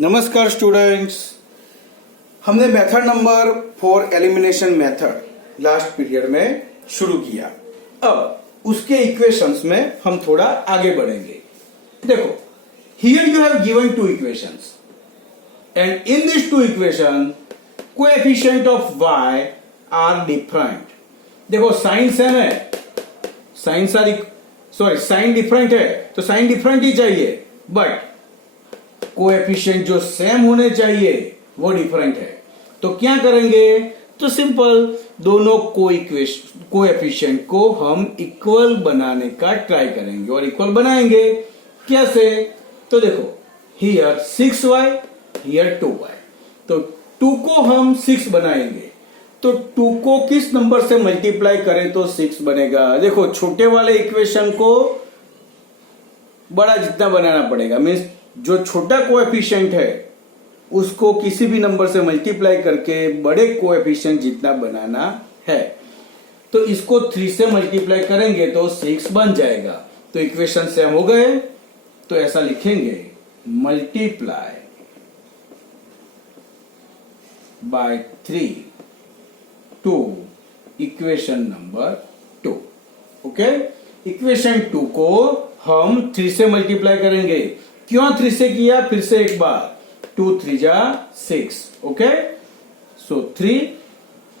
नमस्कार स्टूडेंट्स, हमने method number 4 elimination method last period में शुरू किया। अब उसके इक्वेशंस में हम थोड़ा आगे बढ़ेंगे। देखो, here you have given two equations and in this two equation coefficient of y are different. देखो साइन सेम है, साइन डिफरेंट है तो साइन डिफरेंट ही चाहिए, बट कोएफिशिएंट जो सेम होने चाहिए वो डिफरेंट है। तो क्या करेंगे? तो सिंपल, दोनों कोएफिशिएंट को हम इक्वल बनाने का ट्राई करेंगे और इक्वल बनाएंगे कैसे? तो देखो, हियर 6y, हियर 2y, तो 2 को हम 6 बनाएंगे, तो 2 को किस नंबर से मल्टीप्लाई करें तो 6 बनेगा? देखो, छोटे वाले इक्वेशन को बड़ा जितना बनाना पड़ेगा, मीन्स जो छोटा कोएफिशिएंट है उसको किसी भी नंबर से मल्टीप्लाई करके बड़े कोएफिशिएंट जितना बनाना है। तो इसको 3 से मल्टीप्लाई करेंगे तो 6 बन जाएगा। तो इक्वेशन सेम हो गए, तो ऐसा लिखेंगे, multiply by 3 to equation number 2। Okay, equation 2 को हम 3 से मल्टीप्लाई करेंगे। क्यों 3 से किया? फिर से एक बार, 2 3 जा 6। Okay, so 3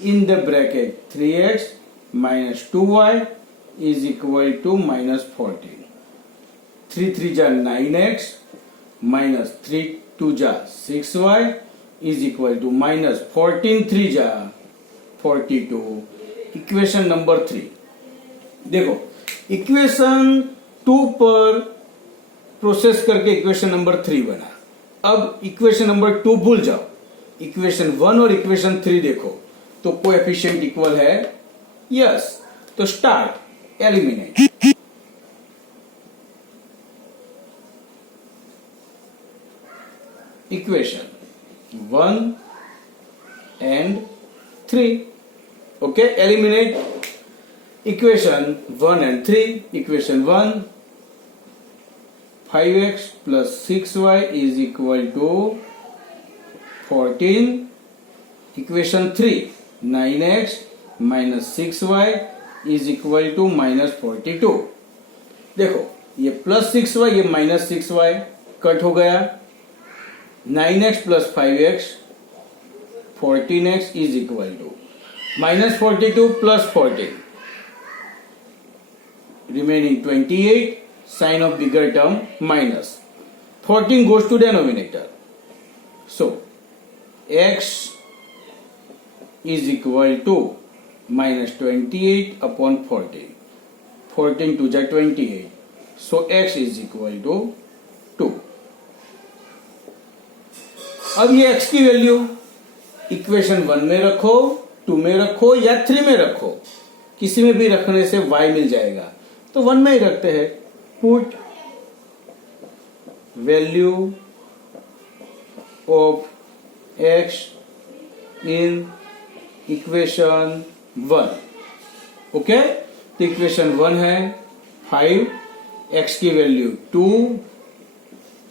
in the bracket 3x minus 2y is equal to minus 14। 3 3 जा 9x माइनस 3 2 जा 6y is equal to minus 14 3 जा 42। Equation number 3। देखो, इक्वेशन 2 पर प्रोसेस करके इक्वेशन नंबर 3 बना। अब इक्वेशन नंबर 2 भूल जाओ, इक्वेशन 1 और इक्वेशन 3 देखो, तो कोएफिशिएंट इक्वल है। यस, तो start eliminate. Equation 1 and 3। Okay, eliminate equation 1 and 3। Equation 1, 5x plus 6y is equal to 14. Equation 3, 9x minus 6y is equal to minus 42. देखो, ये प्लस 6y, ये माइनस 6y कट हो गया। 9x plus 5x 14x is equal to minus 42 plus 14 remaining 28. Sign of bigger term minus 14 goes to denominator, so x is equal to minus 28 upon 14. 14 to the 28, so x is equal to 2. अब ये x की value equation 1 में रखो, 2 में रखो या 3 में रखो, किसी में भी रखने से y मिल जाएगा। तो 1 में ही रखते हैं। Put value of x in equation 1। Okay, तो इक्वेशन 1 है 5, x की value 2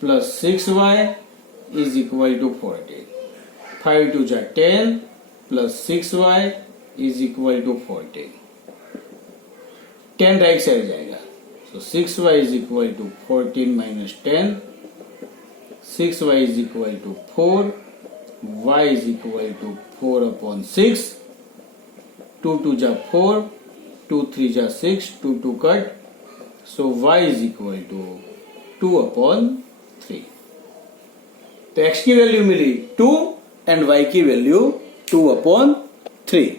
plus 6y is equal to 14। 5 2 जा 10 plus 6y is equal to 14। 10 right side जाएगा, so 6y is equal to 14 minus 10. 6y is equal to 4. Y is equal to 4 upon 6. 2 2 जा 4, 2 3 जा 6, 2 2 cut. So y is equal to 2 upon 3. तो x की value milli 2 and y की value 2 upon 3.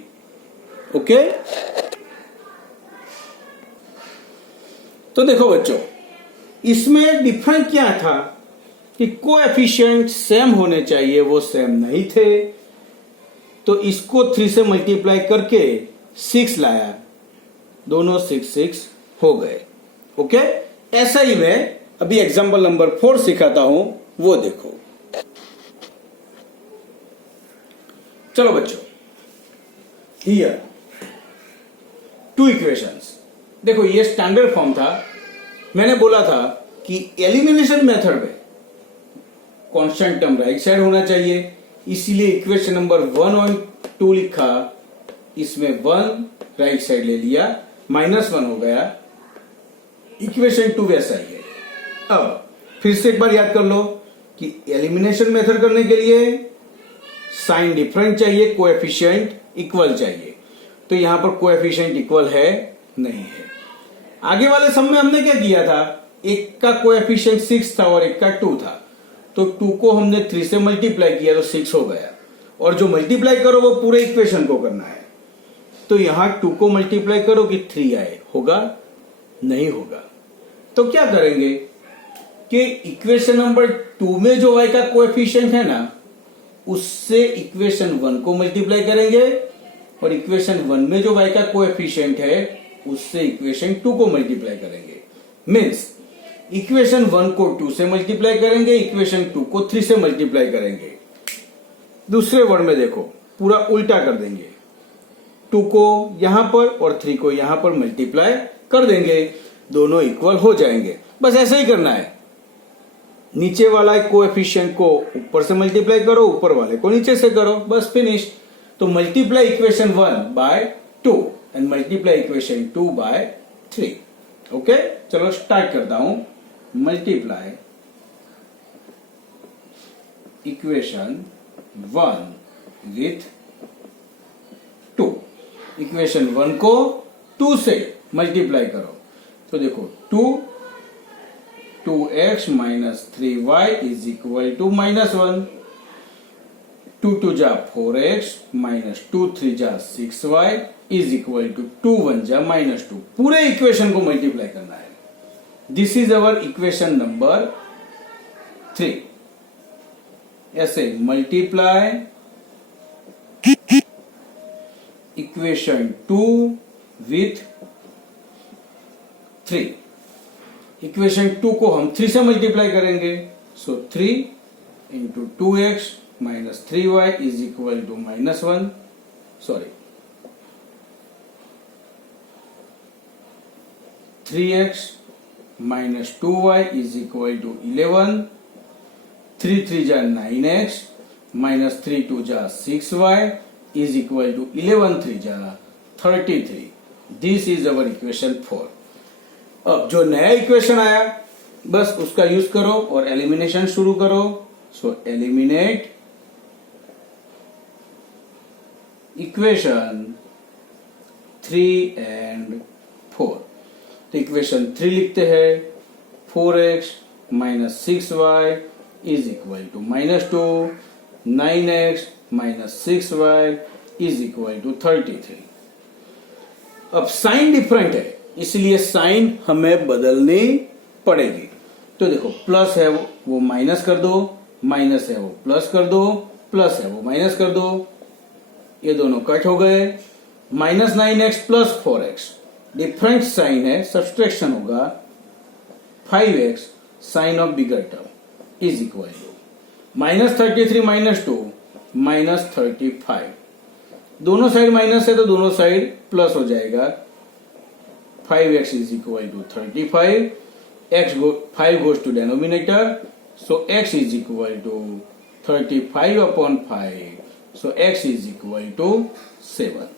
Okay, तो देखो बच्चों, इसमें डिफरेंट क्या था कि कोएफिशिएंट सेम होने चाहिए, वो सेम नहीं थे। तो इसको 3 से मल्टीप्लाई करके 6 लाया, दोनों 6 6 हो गए। ओके, ऐसा ही मैं अभी एग्जांपल नंबर 4 सिखाता हूं, वो देखो। चलो बच्चों, हियर 2 इक्वेशंस। देखो, ये स्टैंडर्ड फॉर्म था। मैंने बोला था कि एलिमिनेशन मेथड में कांस्टेंट टर्म राइट साइड होना चाहिए, इसीलिए इक्वेशन नंबर 1 और 2 लिखा, इसमें 1 राइट साइड ले लिया, -1 हो गया, इक्वेशन 2 वैसा ही है। अब फिर से एक बार याद कर लो कि एलिमिनेशन मेथड करने के लिए साइन डिफरेंट चाहिए, कोएफिशिएंट इक्वल चाहिए, तो यहां पर कोएफिशिएंट इक्वल है नहीं है। आगे वाले सम में हमने क्या किया था, एक का कोएफिशिएंट 6 था और एक का 2 था, तो 2 को हमने 3 से मल्टीप्लाई किया तो 6 हो गया, और जो मल्टीप्लाई करो वो पूरे इक्वेशन को करना है। तो यहां 2 को मल्टीप्लाई करो कि 3 आए, होगा नहीं होगा। तो क्या करेंगे कि इक्वेशन नंबर 2 में जो y का कोएफिशिएंट है ना, उससे इक्वेशन 1 को मल्टीप्लाई करेंगे, और इक्वेशन 1 में जो y का कोएफिशिएंट है उससे इक्वेशन 2 को मल्टीप्लाई करेंगे। मींस इक्वेशन 1 को 2 से मल्टीप्लाई करेंगे, इक्वेशन 2 को 3 से मल्टीप्लाई करेंगे। दूसरे वर्ड में देखो, पूरा उल्टा कर देंगे, 2 को यहां पर और 3 को यहां पर मल्टीप्लाई कर देंगे, दोनों इक्वल हो जाएंगे। बस ऐसा ही करना है, नीचे वाला कोएफिशिएंट को ऊपर से मल्टीप्लाई करो, ऊपर वाले को नीचे से करो, बस फिनिश। तो multiply equation 1 by 2 and multiply equation 2 by 3। Okay, चलो स्टार्ट करता हूं। मल्टीप्लाई इक्वेशन 1 विथ 2, इक्वेशन 1 को 2 से मल्टीप्लाई करो, तो देखो 2x minus 3y is equal to -1, 2 2 जा 4x माइनस 2 3 जा 6y इज इक्वल टू 2 1 जा -2। पूरे इक्वेशन को मल्टीप्लाई करना है। This is our equation number 3। ऐसे मल्टीप्लाई इक्वेशन 2 विथ 3। इक्वेशन 2 को हम 3 से मल्टीप्लाई करेंगे, so 3 into 2x minus 3y is equal to -1, sorry 3x minus 2y is equal to 11, 3 3 जा 9x माइनस 3 2 जा 6y इज इक्वल टू 11 3 जा 33। This is our equation 4। अब जो नया इक्वेशन आया बस उसका यूज करो और एलिमिनेशन शुरू करो। So eliminate equation 3 and 4। तो इक्वेशन 3 लिखते हैं, 4x minus 6y is equal to -2, 9x minus 6y is equal to 33। अब साइन डिफरेंट है इसलिए साइन हमें बदलनी पड़ेगी। तो देखो प्लस है वो माइनस कर दो, माइनस है वो प्लस कर दो, प्लस है वो माइनस कर दो, ये दोनों कट हो गए। -9x plus 4x different sign है, सब्सट्रैक्शन होगा 5x sign of bigger term is equal to -33 minus 2 -35। दोनों साइड माइनस है तो दोनों साइड प्लस हो जाएगा। 5x is equal to 35, 5 goes to denominator, so x is equal to 35 upon 5, so x is equal to 7।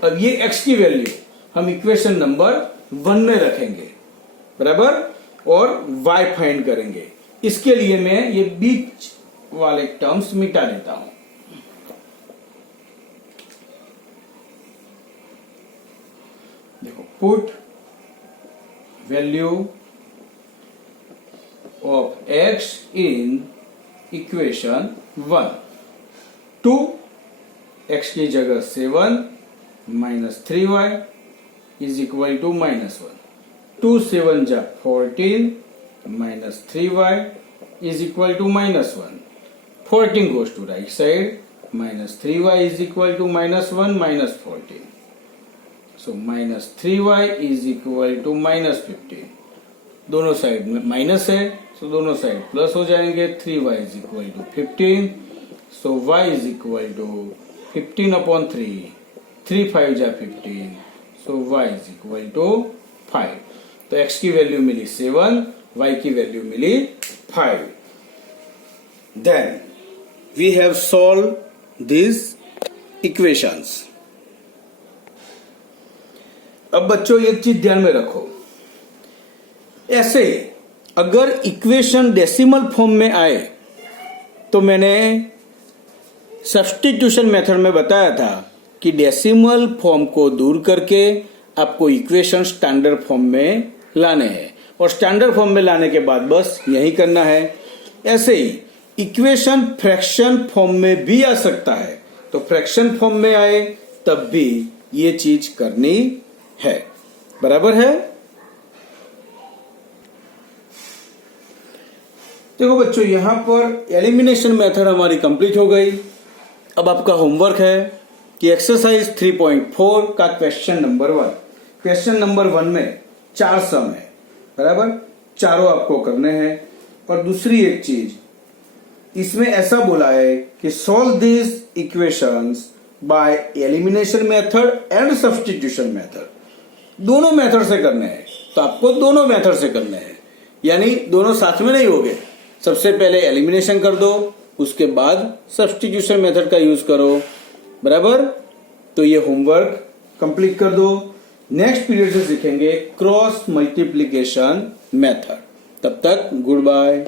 अब ये x की value हम इक्वेशन नंबर 1 में रखेंगे, बराबर, और y फाइंड करेंगे। इसके लिए मैं ये बीच वाले टर्म्स मिटा देता हूं। देखो, put value of x in equation 1। 2 x की जगह 7 minus 3y is equal to -1। 2 7 जा 14 minus 3y is equal to -1। 14 goes to right side, minus 3y is equal to -1 minus 14। So minus 3y is equal to -15। दोनों side में minus है, सो दोनों side plus हो जाएंगे। 3y is equal to 15, so y is equal to 15 upon 3, 3 5 जा 15, so y is equal to 5। तो x की value मिली 7, y की वैल्यू मिली 5। Then we have solve this equations. अब बच्चों एक चीज ध्यान में रखो, ऐसे अगर इक्वेशन डेसिमल फॉर्म में आए तो मैंने सब्स्टिट्यूशन मेथड में बताया था कि डेसिमल फॉर्म को दूर करके आपको इक्वेशन स्टैंडर्ड फॉर्म में लाने हैं और स्टैंडर्ड फॉर्म में लाने के बाद बस यही करना है। ऐसे ही इक्वेशन फ्रैक्शन फॉर्म में भी आ सकता है, तो फ्रैक्शन फॉर्म में आए तब भी ये चीज करनी है। बराबर है? देखो बच्चों, यहां पर एलिमिनेशन मेथड हमारी कंप्लीट हो गई। अब आपका होमवर्क है कि एक्सरसाइज 3.4 का क्वेश्चन नंबर 1। क्वेश्चन नंबर 1 में 4 सम है, बराबर, चारों आपको करने हैं। और दूसरी एक चीज, इसमें ऐसा बोला है कि solve this equations by elimination method and substitution method. दोनों मेथड से करने हैं, तो आपको दोनों मेथड से करने हैं, यानी दोनों साथ में नहीं होंगे। सबसे पहले एलिमिनेशन कर दो, उसके बाद सब्स्टिट्यूशन मेथड का यूज करो। बराबर? तो ये होमवर्क कंप्लीट कर दो। नेक्स्ट पीरियड से सीखेंगे क्रॉस मल्टीप्लीकेशन मेथड। तब तक गुड बाय।